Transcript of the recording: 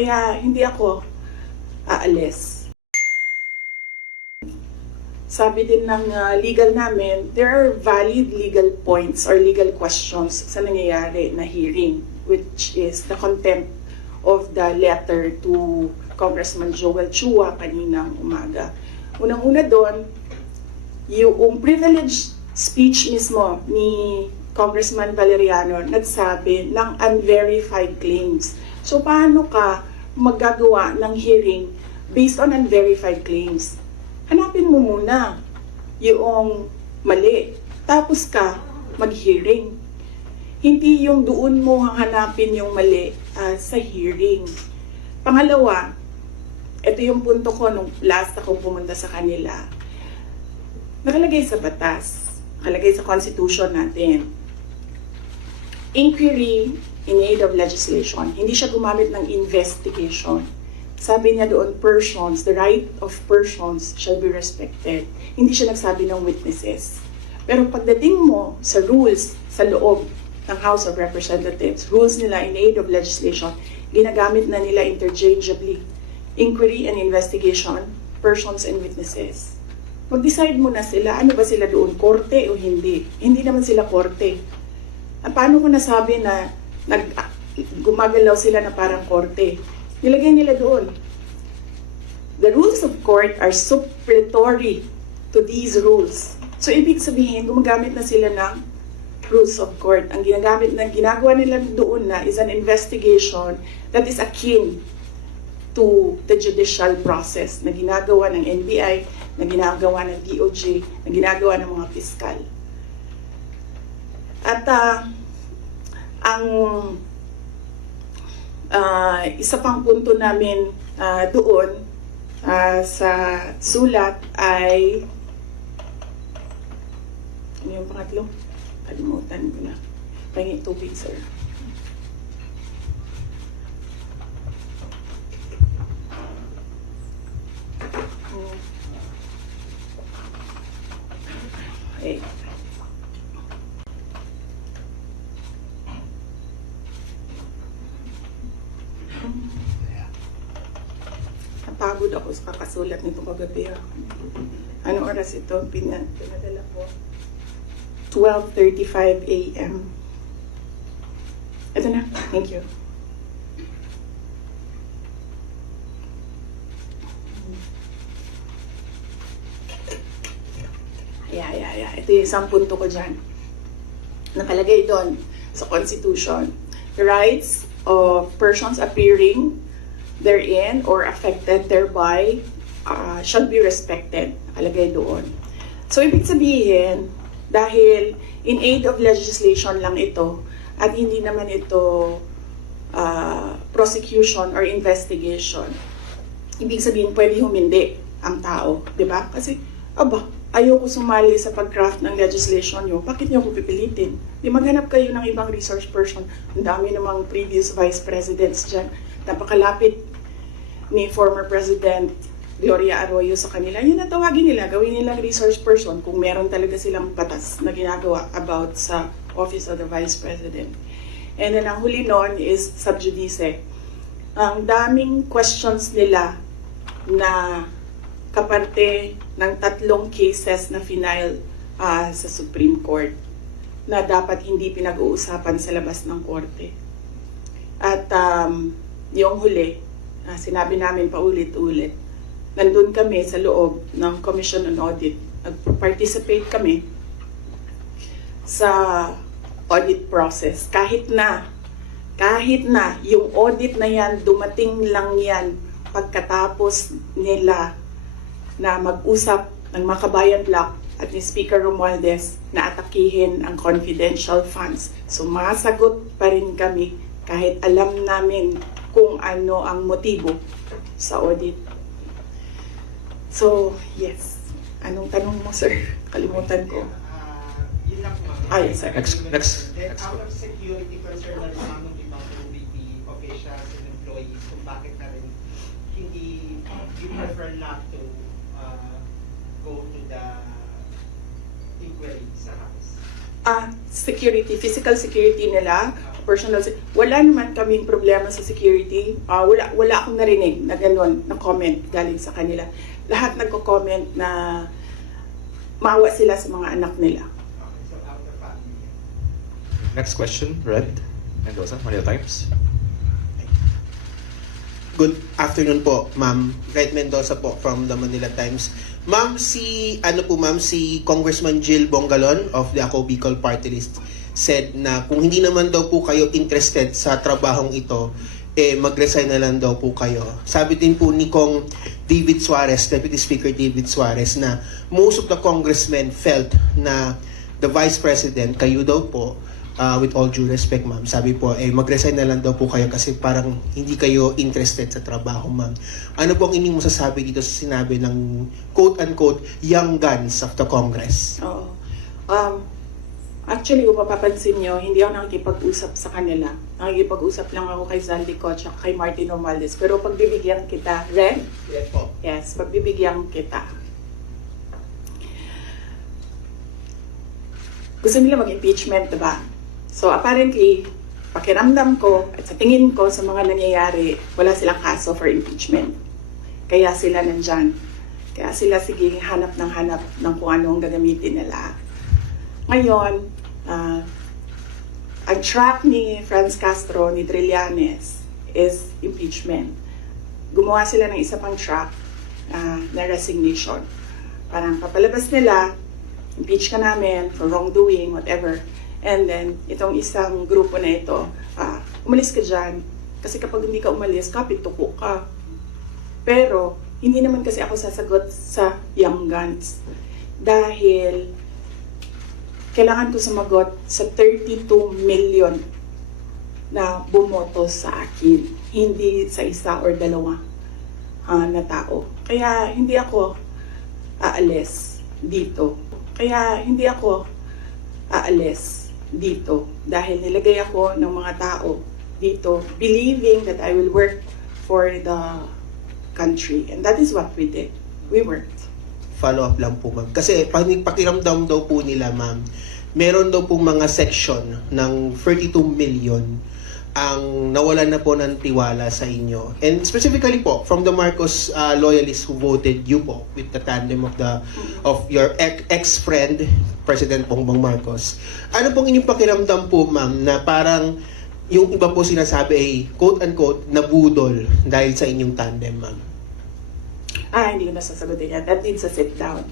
Kaya hindi ako aalis. Sabi din ng legal namin, there are valid legal points or legal questions sa nangyayari na hearing, which is the contempt of the letter to Congressman Joel Chua kaninang umaga. Unang-una doon, yung privileged speech mismo ni Congressman Valeriano nagsabi ng unverified claims. So paano ka magagawa ng hearing based on unverified claims? Hanapin mo muna yung mali, tapos ka mag-hearing. Hindi yung doon mo hanapin yung mali sa hearing. Pangalawa, ito yung punto ko nung last akong pumunta sa kanila. Nakalagay sa batas, nakalagay sa constitution natin. Inquiry in aid of legislation. Hindi siya gumamit ng investigation. Sabi niya doon, persons, the right of persons shall be respected. Hindi siya nagsabi ng witnesses. Pero pagdating mo sa rules sa loob ng House of Representatives, rules nila in aid of legislation, ginagamit na nila interchangeably. Inquiry and investigation, persons and witnesses. Mag-decide mo na sila, ano ba sila doon, korte o hindi? Hindi naman sila korte. Paano ko nasabi na gumagalaw sila na parang korte? Nilagay nila doon. The rules of court are supplementary to these rules. So, ibig sabihin, gumagamit na sila ng rules of court. Ang ginagawa nila doon na is an investigation that is akin to the judicial process na ginagawa ng NBI, na ginagawa ng DOJ, na ginagawa ng mga piskal. At ang isa pang punto namin doon sa sulat ay ano yung pangatlo? Kalimutan ko na. Pahingin tubig, sir. Okay. Napagod ako sa kakasulat nito kagabi. Anong oras ito? Pinadala ko. 12:35 a.m. Ito na. Thank you. Yeah. Ito yung isang punto ko dyan. Nakalagay doon sa Constitution. The rights of persons appearing therein or affected thereby shall be respected. Nakalagay doon. So, ibig sabihin, dahil in aid of legislation lang ito at hindi naman ito prosecution or investigation, ibig sabihin, pwede humindi ang tao. Diba? Kasi, ayoko sumali sa pag-craft ng legislation nyo, bakit nyo ako pipilitin? Di maghanap kayo ng ibang resource person. Ang dami namang previous vice presidents dyan. Napakalapit ni former President Gloria Arroyo sa kanila. Yun ang tawagin nila, gawin nilang resource person kung meron talaga silang batas na ginagawa about sa Office of the Vice President. And then ang huli noon is sub judice. Ang daming questions nila na kaparte ng 3 cases na final sa Supreme Court na dapat hindi pinag-uusapan sa labas ng korte. At yung huli, sinabi namin paulit-ulit, nandun kami sa loob ng Commission on Audit. Nag-participate kami sa audit process. Kahit na yung audit na yan, dumating lang yan pagkatapos nila na mag-usap ng Makabayan Block at ni Speaker Romualdez na atakihin ang confidential funds. So masagot pa rin kami kahit alam namin kung ano ang motibo sa audit. So, yes. Anong tanong mo, sir? Kalimutan ko. Yun lang po, ma'am. Yes, sir. Next. Then, out of security concern na naman ng ibang OVP officials and employees kung bakit na rin hindi you prefer not to go to the inquiry sa House. Security, physical security nila personal, wala naman kaming problema sa security. Wala akong narinig na gano'n, na comment galing sa kanila. Lahat nagko-comment na maawa sila sa mga anak nila. Okay, so out of family. Next question, Red Mendoza, Manila Times. Good afternoon po, Ma'am. Red Mendoza po from the Manila Times. Ma'am, si Congressman Jill Bongalon of the Ako Bicol Party List said na kung hindi naman daw po kayo interested sa trabahong ito, mag-resign na lang daw po kayo. Sabi din po ni Kong David Suarez, Deputy Speaker David Suarez, na most of the congressmen felt na the Vice President, kayo daw po, with all due respect, ma'am, sabi po, mag-resign na lang daw po kayo kasi parang hindi kayo interested sa trabaho, ma'am. Ano po ang inyong masasabi dito sa sinabi ng quote-unquote young guns of the Congress? Oo. Actually, kung mapapansin nyo, hindi ako nakikipag-usap sa kanila. Nakikipag-usap lang ako kay Zaldico at kay Martin Romualdez. Pero pagbibigyan kita, Ren? Yes po. Yes, pagbibigyan kita. Gusto nila mag-impeachment, diba? So apparently, pakiramdam ko at sa tingin ko sa mga nangyayari, wala silang kaso for impeachment. Kaya sila nandyan. Kaya sila sige hanap ng kung anong gagamitin nila. Ngayon, ang track ni Franz Castro, ni Trillanes, is impeachment. Gumawa sila ng isa pang track na resignation. Parang papalabas nila, impeach ka namin for wrongdoing, whatever. And then, itong isang grupo na ito, umalis ka dyan. Kasi kapag hindi ka umalis, kapit-tuko ka. Pero, hindi naman kasi ako sasagot sa young guns. Dahil, kailangan ko sumagot sa 32 million na bumoto sa akin. Hindi sa isa or dalawa na tao. Kaya, hindi ako aalis dito. Dahil nilagay ako ng mga tao dito believing that I will work for the country. And that is what we did. We worked. Follow-up lang po, ma'am. Kasi pakiramdam daw po nila, ma'am, meron daw po mga section ng 32 million ang nawalan na po ng tiwala sa inyo. And specifically po, from the Marcos loyalists who voted you po with the tandem of your ex-friend, President Bongbong Marcos. Ano pong inyong pakiramdam po, ma'am, na parang yung iba po sinasabi ay quote-unquote nabudol dahil sa inyong tandem, ma'am? Hindi ko na sasagutin yan. That needs a sit down.